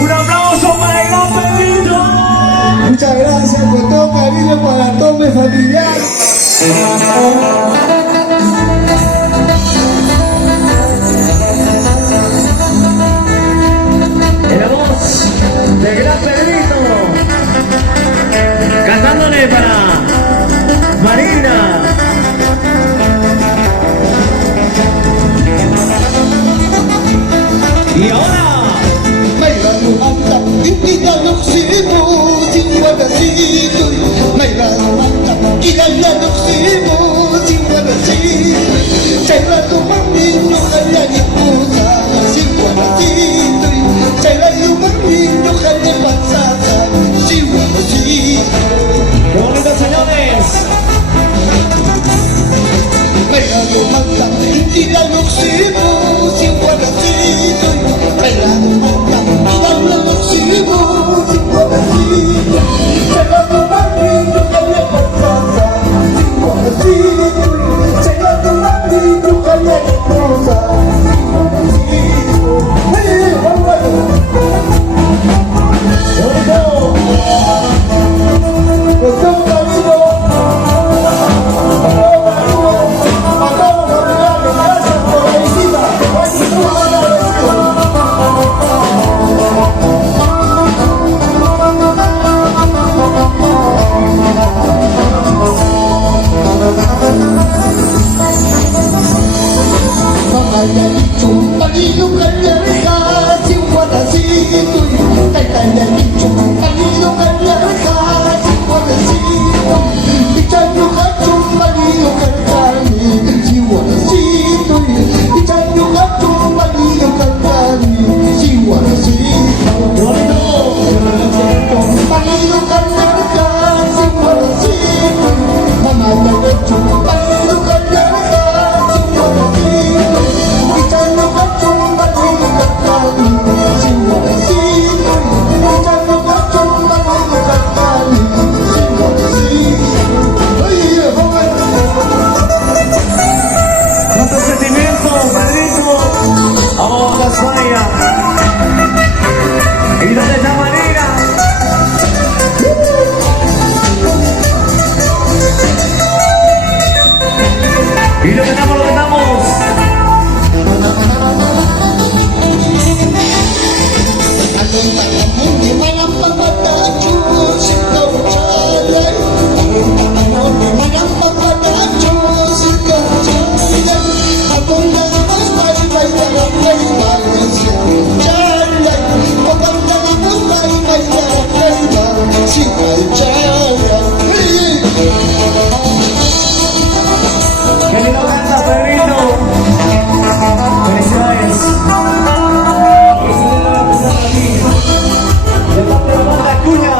Un aplauso para el Pedrito. Muchas gracias por todo cariño para todo mi familiar. En la voz del gran Pedrito, cantándole para Marina. Y ahora qué bonito, señores. ¿Y dónde está Marina? ¿Y lo que estamos, lo que estamos? ¡Qué lindo canta, Pedrito! ¡Felicidades! De parte de la banda Cuña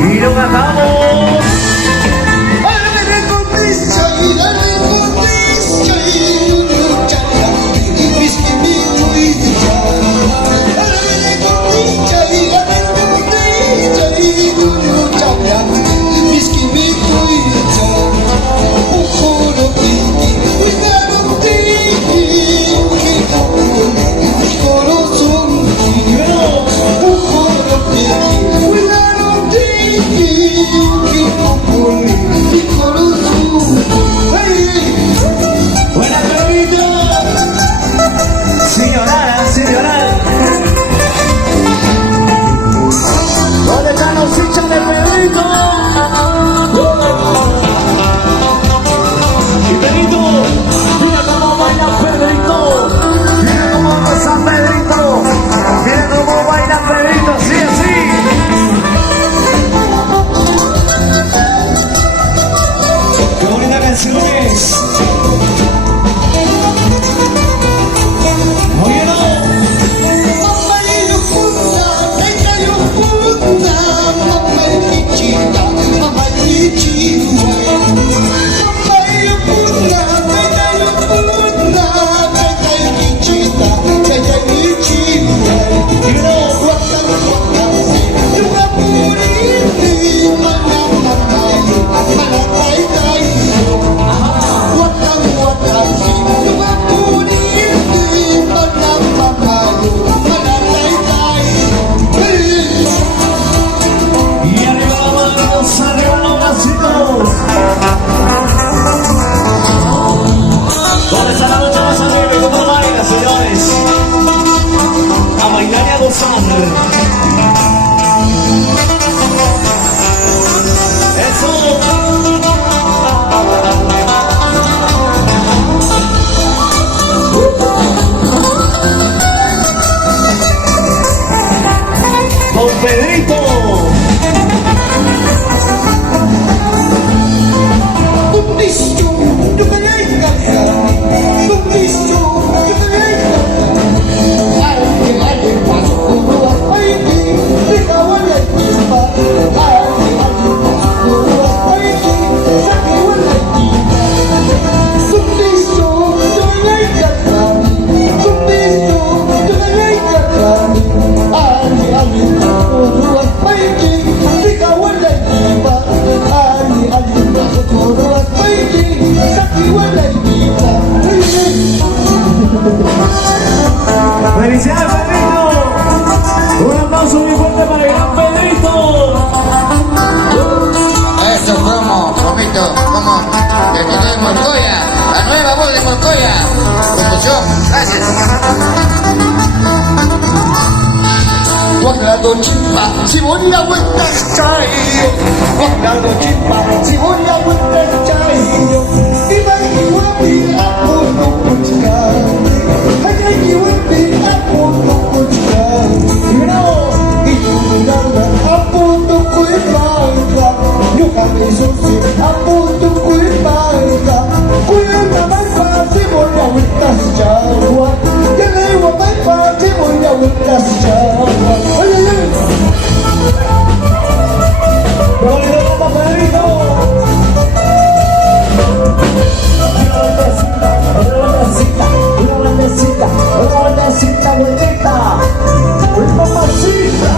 y lo cantamos. We're bailando chimba, si voy a vueltas chayo, bailando chimba, si voy a vueltas chayo, y baile guapi a punto puchcani, ay guapi a punto puchcani, y tu nada a punto cuipada, yo cambié sucio a punto cuipada, cuida más si voy a vueltas chayo, que le digo más si voy a vueltas chayo, oye, oye. ¡Vamos, Pedrito! Una vueltecita, vueltita. ¡Uy, mamacita!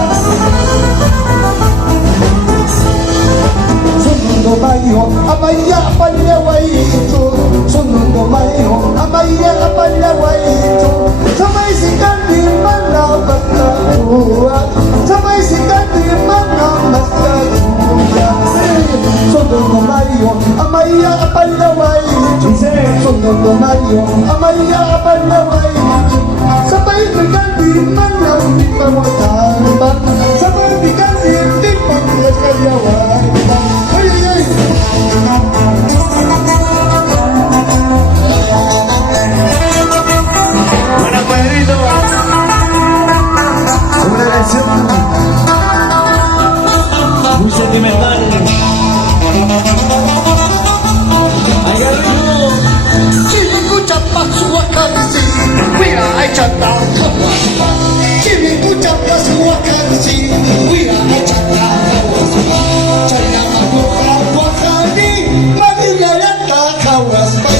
Sonando mayo, amaya, apaya, guayito. Sonando mayo, amaya, apaya, guayito. Samay sikati mana batatua. Samay sikati mana batatua. Sonando mayo, amaya, apaya, guayito. Sonando mayo, amaya, apaya, guayito. Samay sikati mana batatua. Samay sikati mana batatua. Buena, Pedrito. Una canción muy sentimental. ¡Ay, arriba! Chimiku chapa suwakansi, wira ay chata kawaspa. Chimiku chapa suwakansi, wira ay chata kawaspa. Chaya manuka wakani, manila yata kawaspa.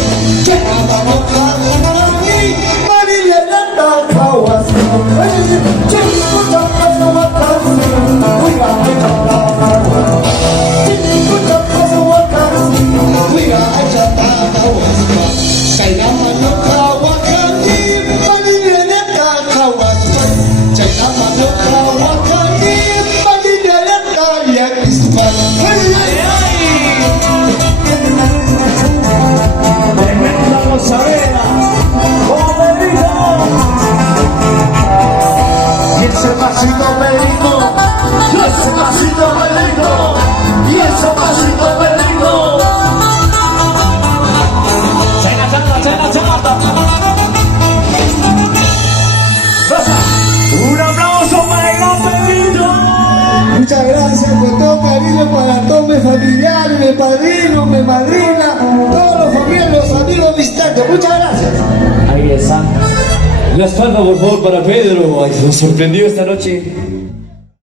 Chaya manuka wakani, manila yata kawaspa. Chimiku chapa suwakansi, wira ay chata kawaspa. Chimiku chapa suwakansi, wira ay chata kawaspa. Chaya manuka wakani, manila yata kawaspa. Chaya manuka wakani, manila yata yakispa. Tremenda gozadera. ¡Vamos, Pedrito! Y ese pasito, Pedrito. Y ese pasito, Pedrito. Y ese pasito, Pedrito. Chena, chata, chena, chata. Rosa, un aplauso para el gran Pedrito. Muchas gracias con todo cariño para todos mis familiares, mi padrino, mi madrina, todos los familiares, los amigos, mis tantos. Muchas gracias. Ahí está. Las palmas, por favor, para Pedro. Ay, nos sorprendió esta noche.